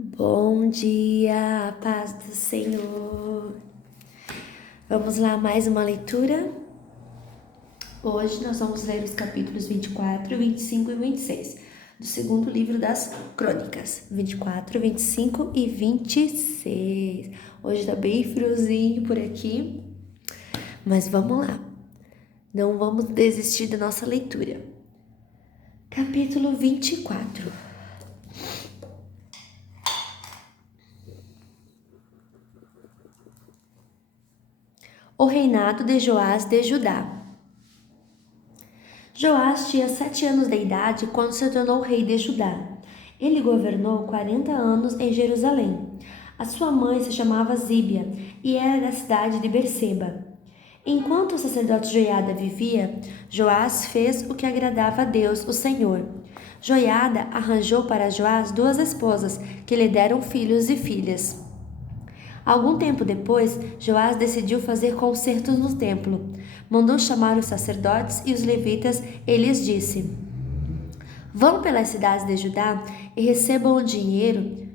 Bom dia, paz do Senhor. Vamos lá, mais uma leitura. Hoje nós vamos ler os capítulos 24, 25 e 26 do segundo livro das Crônicas. 24, 25 e 26. Hoje tá bem friozinho por aqui, mas vamos lá. Não vamos desistir da nossa leitura. Capítulo 24. O reinado de Joás de Judá. Joás tinha 7 anos de idade quando se tornou rei de Judá. Ele governou 40 anos em Jerusalém. A sua mãe se chamava Zíbia e era da cidade de Berseba. Enquanto o sacerdote Joiada vivia, Joás fez o que agradava a Deus, o Senhor. Joiada arranjou para Joás 2 esposas que lhe deram filhos e filhas. Algum tempo depois, Joás decidiu fazer concertos no templo. Mandou chamar os sacerdotes e os levitas e lhes disse: Vão pelas cidades de Judá e recebam o dinheiro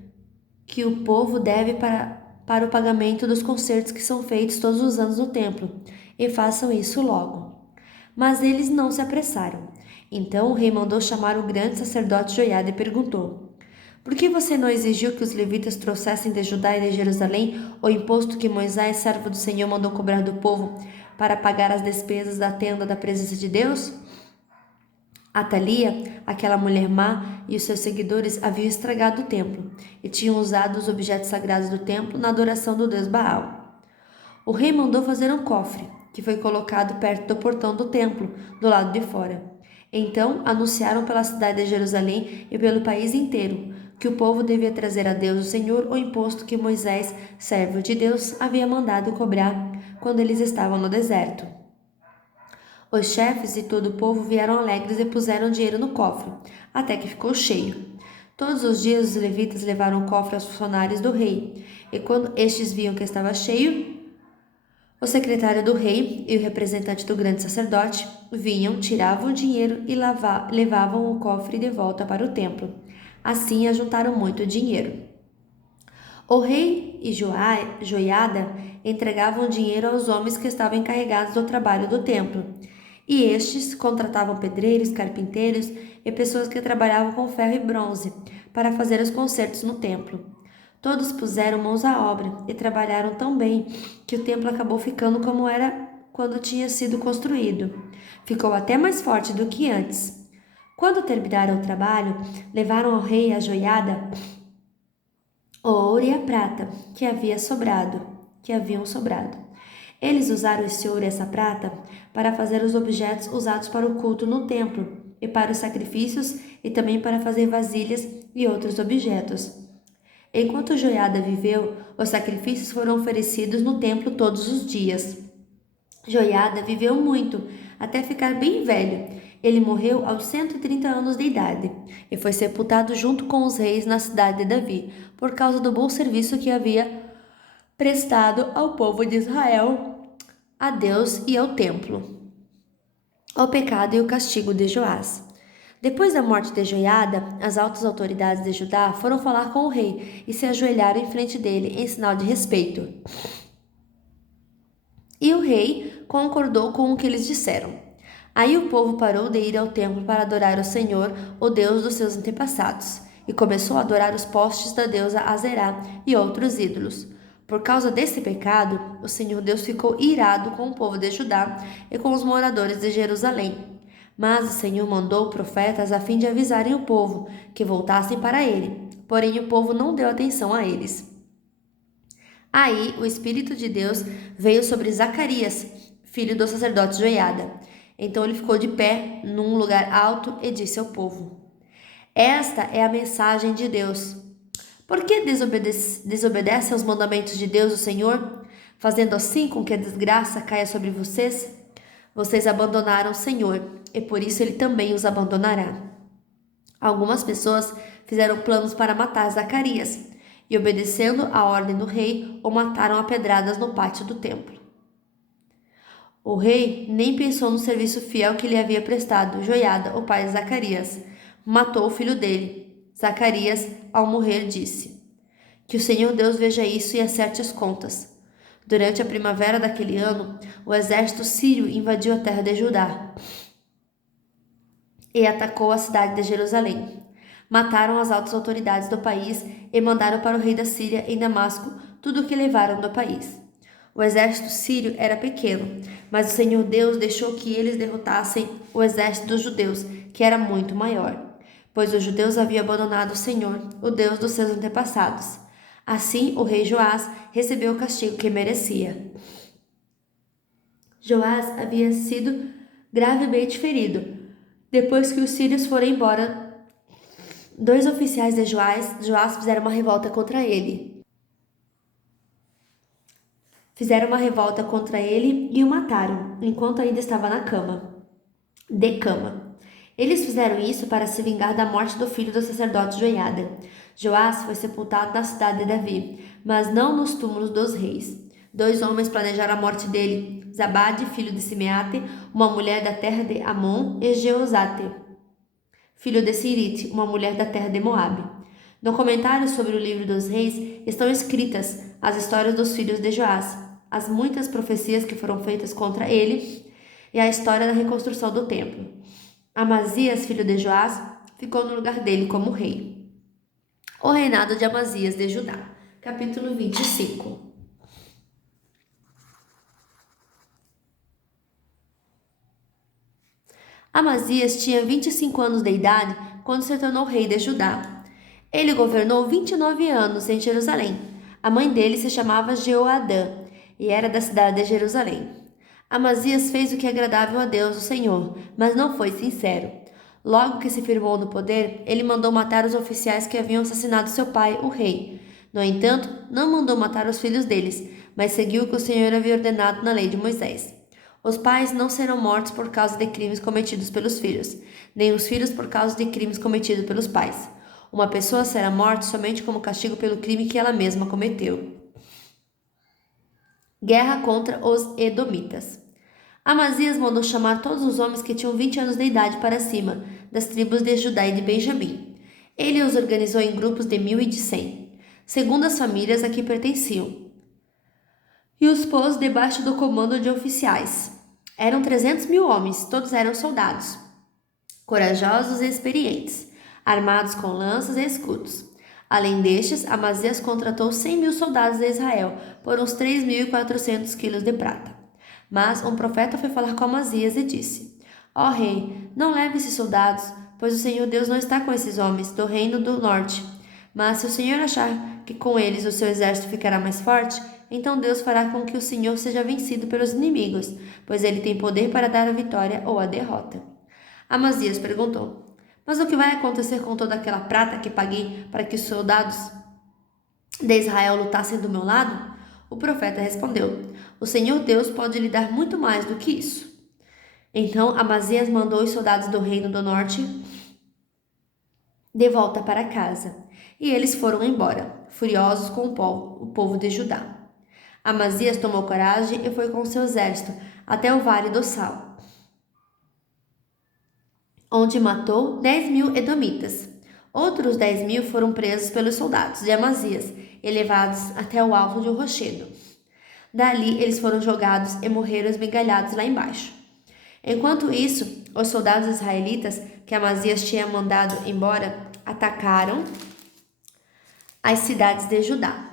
que o povo deve para o pagamento dos concertos que são feitos todos os anos no templo, e façam isso logo. Mas eles não se apressaram. Então o rei mandou chamar o grande sacerdote Joiada e perguntou: Por que você não exigiu que os levitas trouxessem de Judá e de Jerusalém o imposto que Moisés, servo do Senhor, mandou cobrar do povo para pagar as despesas da tenda da presença de Deus? Atalia, aquela mulher má, e os seus seguidores haviam estragado o templo e tinham usado os objetos sagrados do templo na adoração do deus Baal. O rei mandou fazer um cofre, que foi colocado perto do portão do templo, do lado de fora. Então anunciaram pela cidade de Jerusalém e pelo país inteiro que o povo devia trazer a Deus o Senhor o imposto que Moisés, servo de Deus, havia mandado cobrar quando eles estavam no deserto. Os chefes e todo o povo vieram alegres e puseram dinheiro no cofre, até que ficou cheio. Todos os dias os levitas levaram o cofre aos funcionários do rei, e quando estes viam que estava cheio, o secretário do rei e o representante do grande sacerdote vinham, tiravam o dinheiro e levavam o cofre de volta para o templo. Assim ajuntaram muito dinheiro. O rei e Joiada entregavam dinheiro aos homens que estavam encarregados do trabalho do templo, e estes contratavam pedreiros, carpinteiros e pessoas que trabalhavam com ferro e bronze para fazer os concertos no templo. Todos puseram mãos à obra e trabalharam tão bem que o templo acabou ficando como era quando tinha sido construído. Ficou até mais forte do que antes. Quando terminaram o trabalho, levaram ao rei a joiada o ouro e a prata que haviam sobrado. Eles usaram esse ouro e essa prata para fazer os objetos usados para o culto no templo e para os sacrifícios e também para fazer vasilhas e outros objetos. Enquanto Joiada viveu, os sacrifícios foram oferecidos no templo todos os dias. Joiada viveu muito, até ficar bem velho. Ele morreu aos 130 anos de idade e foi sepultado junto com os reis na cidade de Davi, por causa do bom serviço que havia prestado ao povo de Israel, a Deus e ao templo. O pecado e o castigo de Joás. Depois da morte de Joiada, as altas autoridades de Judá foram falar com o rei e se ajoelharam em frente dele em sinal de respeito. E o rei concordou com o que eles disseram. Aí o povo parou de ir ao templo para adorar o Senhor, o Deus dos seus antepassados, e começou a adorar os postes da deusa Azerá e outros ídolos. Por causa desse pecado, o Senhor Deus ficou irado com o povo de Judá e com os moradores de Jerusalém. Mas o Senhor mandou profetas a fim de avisarem o povo que voltassem para ele. Porém, o povo não deu atenção a eles. Aí o Espírito de Deus veio sobre Zacarias, filho do sacerdote Joiada. Então ele ficou de pé num lugar alto e disse ao povo: Esta é a mensagem de Deus. Por que desobedecem aos mandamentos de Deus, o Senhor, fazendo assim com que a desgraça caia sobre vocês? Vocês abandonaram o Senhor, e por isso ele também os abandonará. Algumas pessoas fizeram planos para matar Zacarias, e obedecendo à ordem do rei, o mataram a pedradas no pátio do templo. O rei nem pensou no serviço fiel que lhe havia prestado Joiada, o pai de Zacarias. Matou o filho dele. Zacarias, ao morrer, disse: Que o Senhor Deus veja isso e acerte as contas. Durante a primavera daquele ano, o exército sírio invadiu a terra de Judá e atacou a cidade de Jerusalém. Mataram as altas autoridades do país e mandaram para o rei da Síria em Damasco tudo o que levaram do país. O exército sírio era pequeno, mas o Senhor Deus deixou que eles derrotassem o exército dos judeus, que era muito maior, pois os judeus haviam abandonado o Senhor, o Deus dos seus antepassados. Assim, o rei Joás recebeu o castigo que merecia. Joás havia sido gravemente ferido. Depois que os sírios foram embora, 2 oficiais de Joás fizeram uma revolta contra ele. E o mataram, enquanto ainda estava na cama. Eles fizeram isso para se vingar da morte do filho do sacerdote Joiada. Joás foi sepultado na cidade de Davi, mas não nos túmulos dos reis. 2 homens planejaram a morte dele: Zabade, filho de Simeate, uma mulher da terra de Amon, e Jeozate, filho de Sirite, uma mulher da terra de Moabe. No comentário sobre o livro dos reis estão escritas as histórias dos filhos de Joás, as muitas profecias que foram feitas contra ele e a história da reconstrução do templo. Amazias, filho de Joás, ficou no lugar dele como rei. O reinado de Amazias de Judá. Capítulo 25. Amazias tinha 25 anos de idade quando se tornou rei de Judá. Ele governou 29 anos em Jerusalém. A mãe dele se chamava Jeoadã e era da cidade de Jerusalém. Amazias fez o que é agradável a Deus, o Senhor, mas não foi sincero. Logo que se firmou no poder, ele mandou matar os oficiais que haviam assassinado seu pai, o rei. No entanto, não mandou matar os filhos deles, mas seguiu o que o Senhor havia ordenado na lei de Moisés. Os pais não serão mortos por causa de crimes cometidos pelos filhos, nem os filhos por causa de crimes cometidos pelos pais. Uma pessoa será morta somente como castigo pelo crime que ela mesma cometeu. Guerra contra os Edomitas. Amazias mandou chamar todos os homens que tinham 20 anos de idade para cima, das tribos de Judá e de Benjamim. Ele os organizou em grupos de 1.000 e de 100, segundo as famílias a que pertenciam, e os pôs debaixo do comando de oficiais. Eram 300.000 homens, todos eram soldados, corajosos e experientes, armados com lanças e escudos. Além destes, Amazias contratou 100.000 soldados de Israel por uns 3.400 quilos de prata. Mas um profeta foi falar com Amazias e disse: Ó rei, não leve esses soldados, pois o Senhor Deus não está com esses homens do reino do norte. Mas se o Senhor achar que com eles o seu exército ficará mais forte, então Deus fará com que o Senhor seja vencido pelos inimigos, pois ele tem poder para dar a vitória ou a derrota. Amazias perguntou: Mas o que vai acontecer com toda aquela prata que paguei para que os soldados de Israel lutassem do meu lado? O profeta respondeu: O Senhor Deus pode lhe dar muito mais do que isso. Então Amazias mandou os soldados do reino do norte de volta para casa, e eles foram embora, furiosos com o povo de Judá. Amazias tomou coragem e foi com seu exército até o Vale do Sal, onde matou 10.000 edomitas. Outros 10.000 foram presos pelos soldados de Amazias e levados até o alto de um rochedo. Dali eles foram jogados e morreram esmigalhados lá embaixo. Enquanto isso, os soldados israelitas que Amazias tinha mandado embora atacaram as cidades de Judá,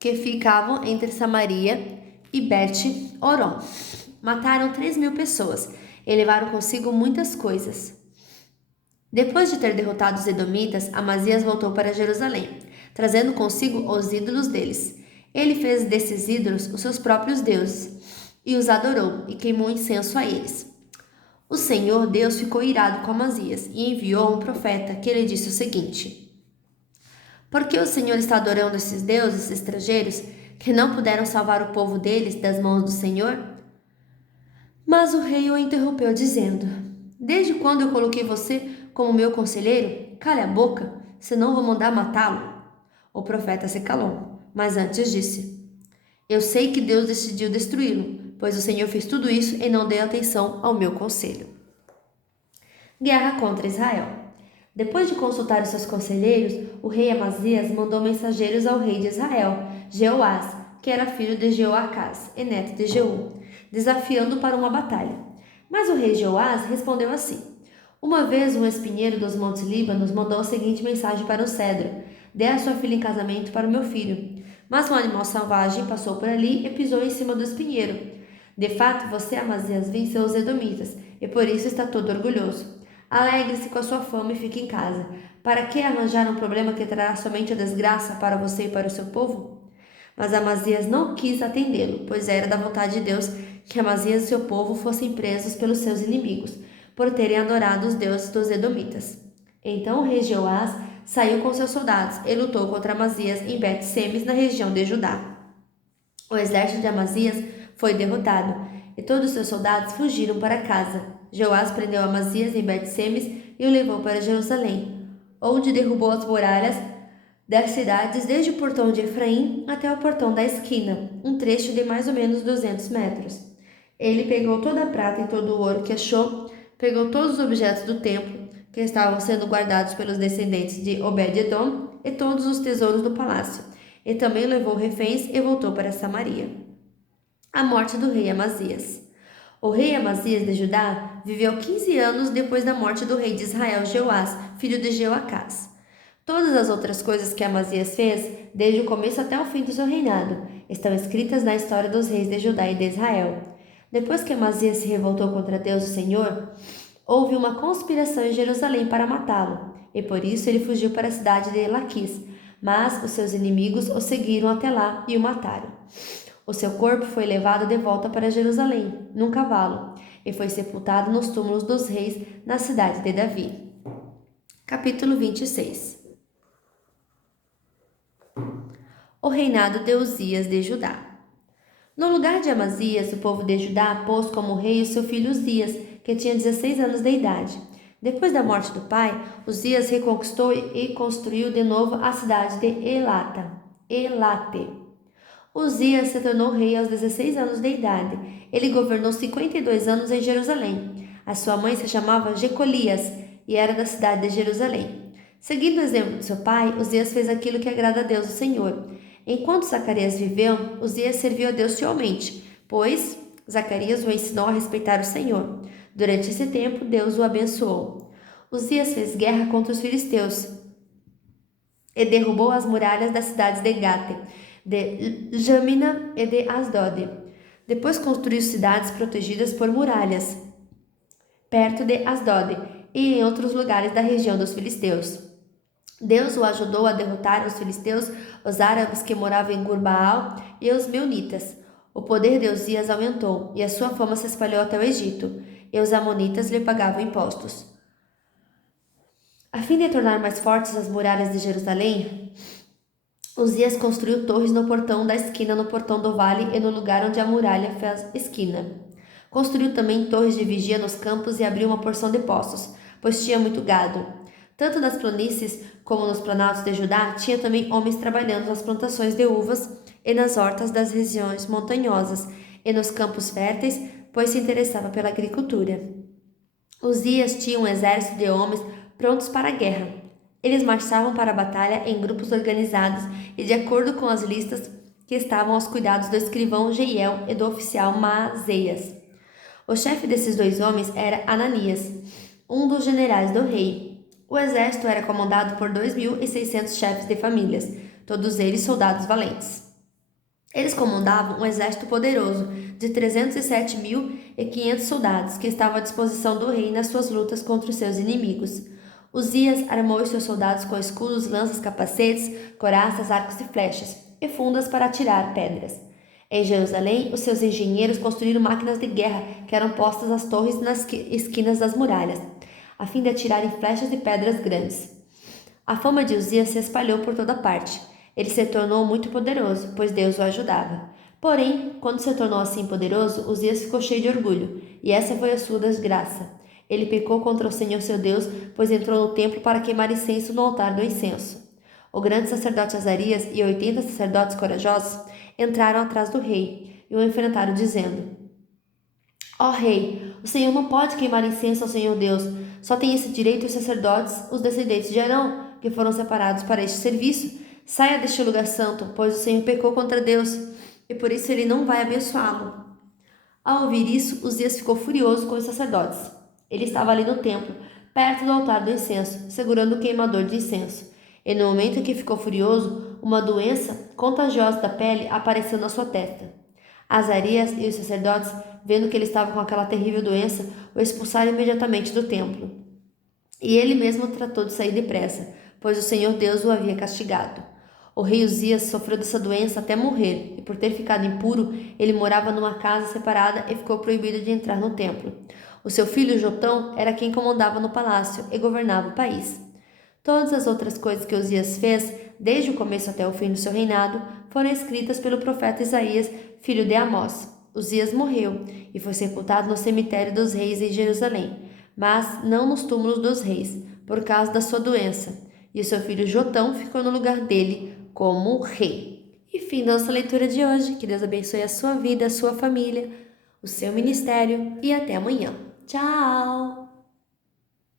que ficavam entre Samaria e Bet-Horon. Mataram 3.000 pessoas e levaram consigo muitas coisas. Depois de ter derrotado os edomitas, Amazias voltou para Jerusalém, trazendo consigo os ídolos deles. Ele fez desses ídolos os seus próprios deuses e os adorou e queimou incenso a eles. O Senhor Deus ficou irado com Amazias e enviou um profeta que lhe disse o seguinte: Por que o Senhor está adorando esses deuses estrangeiros que não puderam salvar o povo deles das mãos do Senhor? Mas o rei o interrompeu dizendo: Desde quando eu coloquei você como meu conselheiro? Cale a boca, senão vou mandar matá-lo. O profeta se calou, mas antes disse: Eu sei que Deus decidiu destruí-lo, pois o Senhor fez tudo isso e não deu atenção ao meu conselho. Guerra contra Israel. Depois de consultar os seus conselheiros, o rei Amazias mandou mensageiros ao rei de Israel, Jeoás, que era filho de Jeoacás e neto de Jeú, desafiando-o para uma batalha. Mas o rei Jeoás respondeu assim: Uma vez um espinheiro dos montes Líbanos mandou a seguinte mensagem para o cedro: Dê a sua filha em casamento para o meu filho. Mas um animal selvagem passou por ali e pisou em cima do espinheiro. De fato, você, Amazias, venceu os edomitas, e por isso está todo orgulhoso. Alegre-se com a sua fama e fique em casa. Para que arranjar um problema que trará somente a desgraça para você e para o seu povo? Mas Amazias não quis atendê-lo, pois era da vontade de Deus que Amazias e seu povo fossem presos pelos seus inimigos, por terem adorado os deuses dos edomitas. Então o rei Jeoás saiu com seus soldados e lutou contra Amazias em Bet-Semes, na região de Judá. O exército de Amazias foi derrotado, e todos seus soldados fugiram para casa. Jeoás prendeu Amazias em Bet-Semes e o levou para Jerusalém, onde derrubou as muralhas das cidades desde o portão de Efraim até o portão da esquina, um trecho de mais ou menos 200 metros. Ele pegou toda a prata e todo o ouro que achou, pegou todos os objetos do templo que estavam sendo guardados pelos descendentes de Obed-edom e todos os tesouros do palácio, e também levou reféns e voltou para Samaria. A morte do rei Amazias. O rei Amazias de Judá viveu 15 anos depois da morte do rei de Israel, Jeoás, filho de Jeoacás. Todas as outras coisas que Amazias fez, desde o começo até o fim do seu reinado, estão escritas na história dos reis de Judá e de Israel. Depois que Amazias se revoltou contra Deus, o Senhor, houve uma conspiração em Jerusalém para matá-lo, e por isso ele fugiu para a cidade de Laquis, mas os seus inimigos o seguiram até lá e o mataram. O seu corpo foi levado de volta para Jerusalém, num cavalo, e foi sepultado nos túmulos dos reis na cidade de Davi. Capítulo 26. O reinado de Uzias de Judá. No lugar de Amazias, o povo de Judá pôs como rei o seu filho Uzias, que tinha 16 anos de idade. Depois da morte do pai, Uzias reconquistou e construiu de novo a cidade de Elate. Uzias se tornou rei aos 16 anos de idade. Ele governou 52 anos em Jerusalém. A sua mãe se chamava Jecolias e era da cidade de Jerusalém. Seguindo o exemplo de seu pai, Uzias fez aquilo que agrada a Deus, o Senhor. Enquanto Zacarias viveu, Uzias serviu a Deus fielmente, pois Zacarias o ensinou a respeitar o Senhor. Durante esse tempo, Deus o abençoou. Uzias fez guerra contra os filisteus e derrubou as muralhas das cidades de Gate, de Jamina e de Asdod. Depois construiu cidades protegidas por muralhas, perto de Asdod e em outros lugares da região dos filisteus. Deus o ajudou a derrotar os filisteus, os árabes que moravam em Gurbaal e os meunitas. O poder de Uzias aumentou e a sua fama se espalhou até o Egito, e os amonitas lhe pagavam impostos. A fim de tornar mais fortes as muralhas de Jerusalém, Uzias construiu torres no portão da esquina, no portão do vale e no lugar onde a muralha fez esquina. Construiu também torres de vigia nos campos e abriu uma porção de poços, pois tinha muito gado. Tanto nas planícies como nos planaltos de Judá, tinha também homens trabalhando nas plantações de uvas e nas hortas das regiões montanhosas e nos campos férteis, pois se interessava pela agricultura. Uzias tinha um exército de homens prontos para a guerra. Eles marchavam para a batalha em grupos organizados e de acordo com as listas que estavam aos cuidados do escrivão Jeiel e do oficial Maazéias. O chefe desses dois homens era Ananias, um dos generais do rei. O exército era comandado por 2.600 chefes de famílias, todos eles soldados valentes. Eles comandavam um exército poderoso de 307.500 soldados que estavam à disposição do rei nas suas lutas contra os seus inimigos. Uzias armou os seus soldados com escudos, lanças, capacetes, couraças, arcos e flechas, e fundas para atirar pedras. Em Jerusalém, os seus engenheiros construíram máquinas de guerra que eram postas às torres e nas esquinas das muralhas, a fim de atirarem flechas de pedras grandes. A fama de Uzias se espalhou por toda parte. Ele se tornou muito poderoso, pois Deus o ajudava. Porém, quando se tornou assim poderoso, Uzias ficou cheio de orgulho, e essa foi a sua desgraça. Ele pecou contra o Senhor seu Deus, pois entrou no templo para queimar incenso no altar do incenso. O grande sacerdote Azarias e 80 sacerdotes corajosos entraram atrás do rei e o enfrentaram, dizendo: Ó rei, o Senhor não pode queimar incenso ao Senhor Deus. Só têm esse direito os sacerdotes, os descendentes de Arão, que foram separados para este serviço. Saia deste lugar santo, pois o Senhor pecou contra Deus, e por isso ele não vai abençoá-lo. Ao ouvir isso, Uzias ficou furioso com os sacerdotes. Ele estava ali no templo, perto do altar do incenso, segurando o queimador de incenso. E no momento em que ficou furioso, uma doença contagiosa da pele apareceu na sua testa. Azarias e os sacerdotes, vendo que ele estava com aquela terrível doença, o expulsaram imediatamente do templo. E ele mesmo tratou de sair depressa, pois o Senhor Deus o havia castigado. O rei Uzias sofreu dessa doença até morrer, e por ter ficado impuro, ele morava numa casa separada e ficou proibido de entrar no templo. O seu filho Jotão era quem comandava no palácio e governava o país. Todas as outras coisas que Uzias fez, desde o começo até o fim do seu reinado, foram escritas pelo profeta Isaías, filho de Amós. Uzias morreu e foi sepultado no cemitério dos reis em Jerusalém, mas não nos túmulos dos reis, por causa da sua doença. E o seu filho Jotão ficou no lugar dele como rei. E fim da nossa leitura de hoje. Que Deus abençoe a sua vida, a sua família, o seu ministério e até amanhã. Tchau!